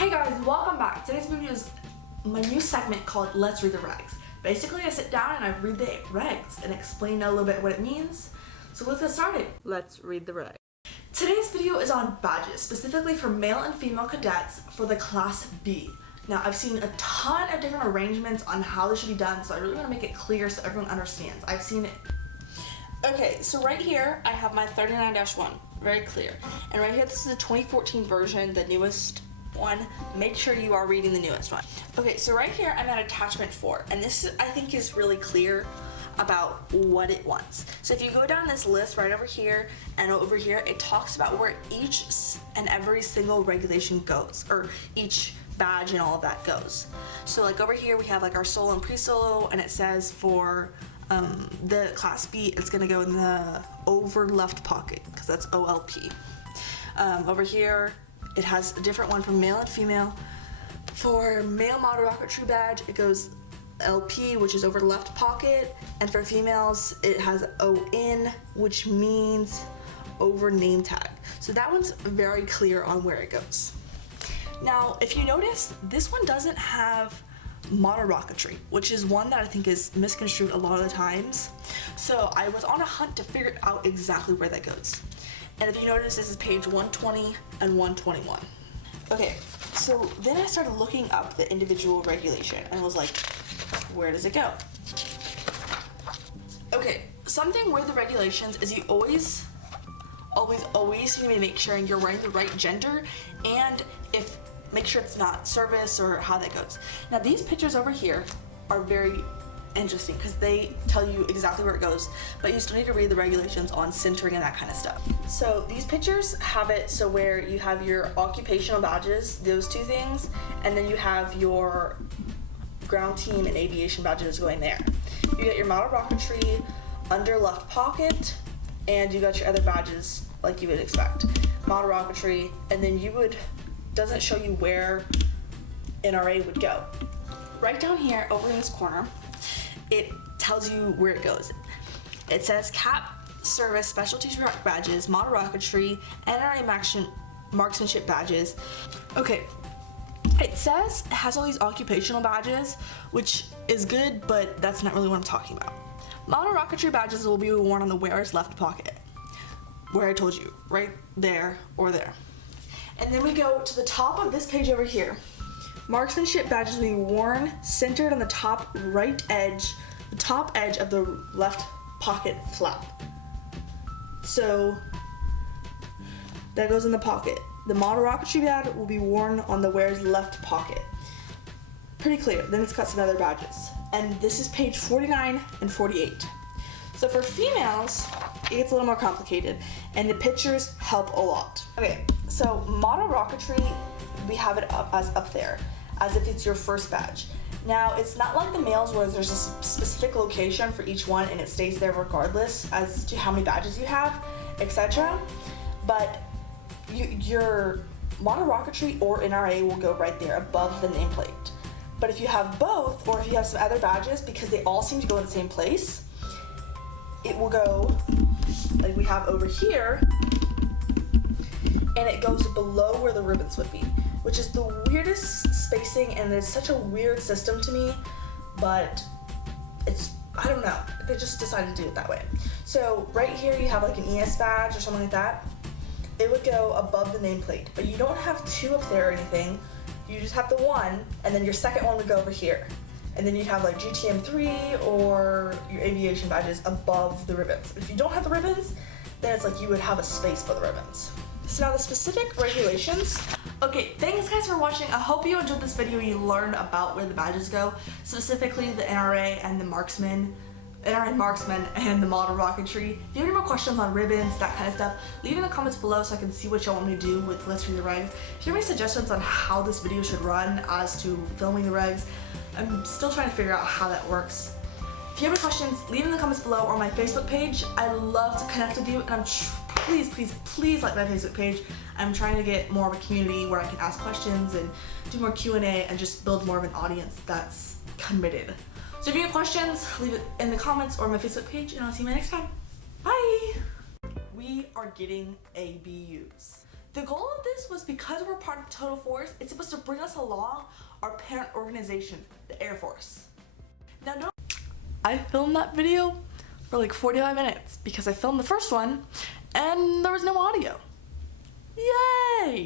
Hey guys, welcome back. Today's video is my new segment called Let's Read the Regs. Basically, I sit down and I read the regs and explain a little bit what it means. So let's get started. Let's read the regs. Today's video is on badges, specifically for male and female cadets for the Class B. Now, I've seen a ton of different arrangements on how this should be done, so I really want to make it clear so everyone understands. I've seen it. Okay, so right here, I have my 39-1, very clear. And right here, this is the 2014 version, the newest one. Make sure you are reading the newest one. Okay, so right here I'm at attachment 4, and this I think is really clear about what it wants. So if you go down this list right over here and over here, it talks about where each and every single regulation goes, or each badge and all of that goes. So like over here we have like our solo and pre-solo, and it says for the Class B, it's gonna go in the over left pocket because that's OLP. Over here it has a different one for male and female. For male model rocketry badge, it goes LP, which is over the left pocket, and for females, it has ON, which means over name tag. So that one's very clear on where it goes. Now, if you notice, this one doesn't have model rocketry, which is one that I think is misconstrued a lot of the times. So I was on a hunt to figure out exactly where that goes. And if you notice, this is page 120 and 121. Okay, so then I started looking up the individual regulation and was like, where does it go? Okay, something with the regulations is you always need to make sure you're wearing the right gender, and make sure it's not service or how that goes. Now these pictures over here are very interesting because they tell you exactly where it goes, but you still need to read the regulations on centering and that kind of stuff. So these pictures have it so where you have your occupational badges, those two things, and then you have your ground team and aviation badges going there. You get your model rocketry under left pocket, and you got your other badges like you would expect. Model rocketry, and then doesn't show you where NRA would go. Right down here over in this corner, it tells you where it goes. It says CAP Service Specialty Badges, Model Rocketry, NRA Marksmanship Badges. Okay, it says it has all these occupational badges, which is good, but that's not really what I'm talking about. Model Rocketry badges will be worn on the wearer's left pocket, where I told you, right there or there. And then we go to the top of this page over here. Marksmanship badges will be worn centered on the top edge of the left pocket flap. So that goes in the pocket. The model rocketry badge will be worn on the wearer's left pocket. Pretty clear. Then it's got some other badges. And this is page 49 and 48. So for females, it gets a little more complicated, and the pictures help a lot. Okay, so model rocketry, we have it up there, as if it's your first badge. Now, it's not like the males where there's a specific location for each one and it stays there regardless as to how many badges you have, etc. But your model rocketry or NRA will go right there above the nameplate. But if you have both, or if you have some other badges, because they all seem to go in the same place, it will go like we have over here, and it goes below where the ribbons would be, which is the weirdest spacing, and it's such a weird system to me, but I don't know, they just decided to do it that way. So right here you have like an ES badge or something like that. It would go above the nameplate, but you don't have two up there or anything. You just have the one, and then your second one would go over here. And then you'd have like GTM3 or your aviation badges above the ribbons. If you don't have the ribbons, then it's like you would have a space for the ribbons. So now the specific regulations. Okay, thanks guys for watching. I hope you enjoyed this video and you learned about where the badges go, specifically the NRA and the marksman and the model rocketry. If you have any more questions on ribbons, that kind of stuff, leave in the comments below so I can see what y'all want me to do with Let's Read the Regs. If you have any suggestions on how this video should run as to filming the regs, I'm still trying to figure out how that works. If you have any questions, leave in the comments below or my Facebook page. I love to connect with you, and please like my Facebook page. I'm trying to get more of a community where I can ask questions and do more Q&A and just build more of an audience that's committed. So if you have questions, leave it in the comments or my Facebook page, and I'll see you next time. Bye! We are getting ABUs. The goal of this was because we're part of Total Force, it's supposed to bring us along our parent organization, the Air Force. Now, I filmed that video for like 45 minutes because I filmed the first one and there was no audio. Yay!